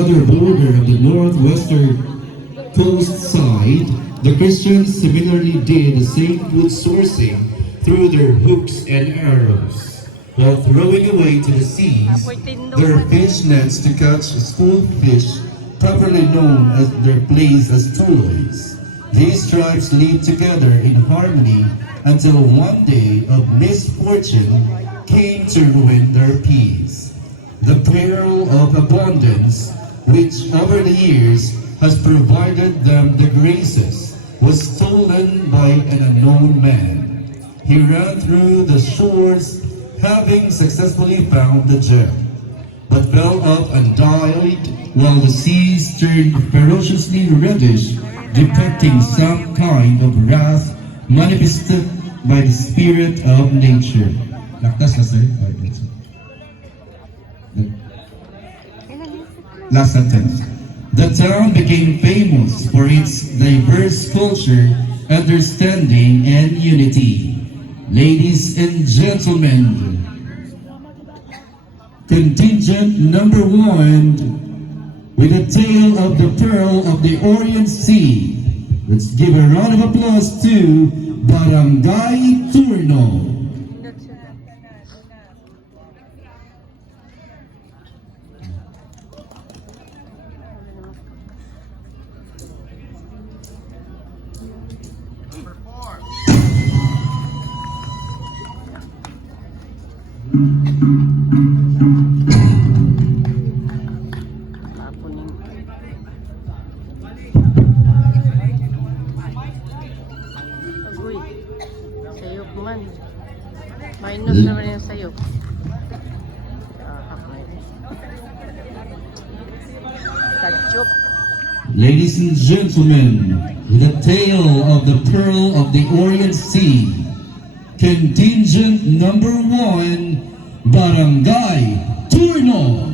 other border of the northwestern coast side, the Christians similarly did the same food sourcing through their hooks and arrows, while throwing away to the seas their fish nets to catch small fish, properly known as their place as tuloys. These tribes lived together in harmony until one day of misfortune came to ruin their peace. The peril of abundance, which over the years has provided them the graces, was stolen by an unknown man. He ran through the shores, having successfully found the gem, but fell off and died while the seas turned ferociously reddish, depicting some kind of wrath manifested by the spirit of nature. Laktas na, sir? Last sentence. The town became famous for its diverse culture, understanding, and unity. Ladies and gentlemen, contingent number 1 with a tale of the Pearl of the Orient Sea. Let's give a round of applause to Barangay Turno. Agoy, sayop man. Minus naman yung sayop. Kachop. Ladies and gentlemen, the tale of the Pearl of the Orient Sea, contingent number 1, Barangay Turno.